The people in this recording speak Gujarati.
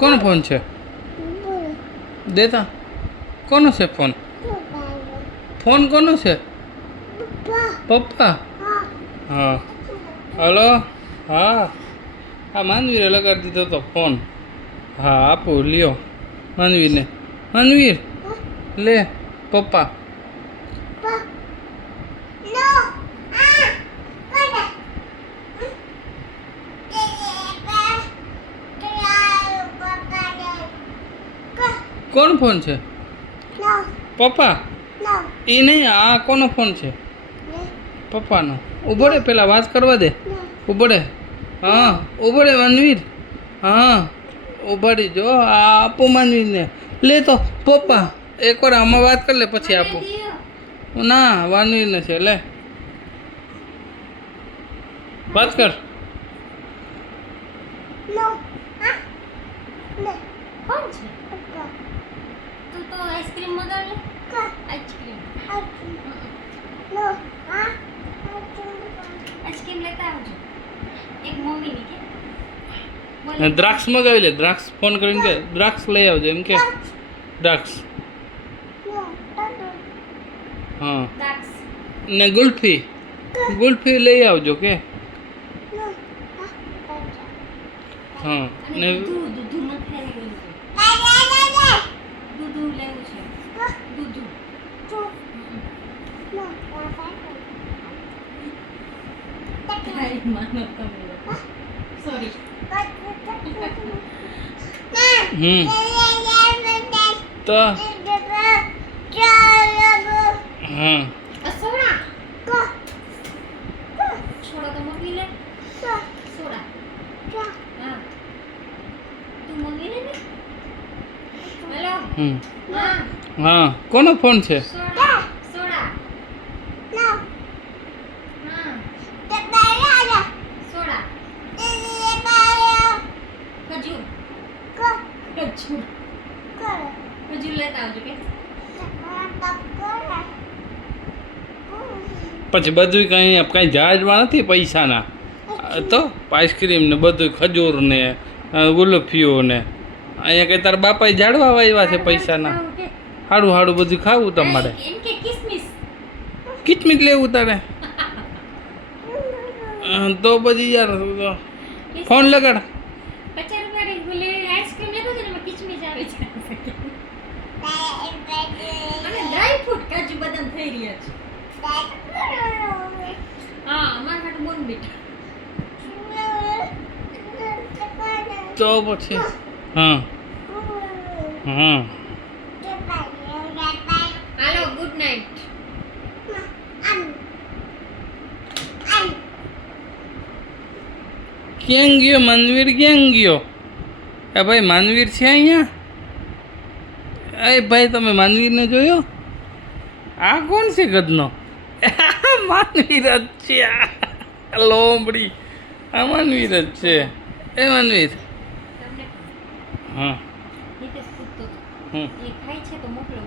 કોનો ફોન છે દેતા કોનો છે ફોન ફોન કોનો છે પપ્પા હા હલો હા હા માનવીરે લગાડી દીધો તો ફોન હા આપો લ્યો માનવીરને માનવીર લે પપ્પા કોનો ફોન છે પપ્પા એ નહીં આ કોનો ફોન છે પપ્પાનો ઉભો રે પેલા વાત કરવા દે ઉભો રે હા ઉભો રે માનવીર હા ઉભાડી જો આ આપો માનવીરને લે તો પપ્પા એકવાર આમાં વાત કરી લે પછી આપો ના માનવીરને છે લે વાત કર કોણ છે તું તો આઈસ્ક્રીમ મંગાવી આઈસ્ક્રીમ આઈસ્ક્રીમ લેતા આવજો એક મમ્મીની કે દ્રાક્ષ મગાવી લે દ્રાક્ષ ફોન કરીને કે દ્રાક્ષ લઈ આવજો એમ કે દ્રાક્ષ હા દ્રાક્ષ ને ગુલ્ફી ગુલ્ફી લઈ આવજો કે હા ને દૂધ નથી લેવું દૂધ લેવું છે દૂધ સોરી તો હા સોડા છોડા તો મમ્મી લે સોડા હા તું મમ્મી લે ને હેલો હા હા કોનો ફોન છે સોડા સોડા હા સોડા ખજૂર ખજૂર ખજૂર લેતા આવજો કે પછી બધું કંઈ જહાજમાં નથી પૈસાના તો આઈસ્ક્રીમ ને બધું ખજૂર ને ગુલફીઓ ને અહીંયા કંઈ તારા બાપાએ ઝાડવા વાવ્યા છે પૈસાના હાડું હાડું બધું ખાવું તમારે એમ કે કિસમિસ કિચમિચ લેવું તારે તો પછી યાર ફોન લગાડ 50 રૂપિયાની ભૂલે આઈસ્ક્રીમ લેતો છે ને એમાં કિચમિચ આવે છે અને ડ્રાય ફ્રૂટ કાજુ બદામ થઈ રહ્યા છે હા અમારા માટે બોનબીટ તો પછી હા હા હાલો ગુડ નાઇટ ક્યાં ગયો માનવીર ક્યાં ગયો એ ભાઈ માનવીર છે અહીંયા એ ભાઈ તમે માનવીરને જોયો આ કોણ છે ગદનો માનવીર જ છે આ લોમડી આ માનવીર જ છે એ માનવીર તમને હા નીતેશ પૂછતો હતો હમ એ ખાય છે તો મોકલો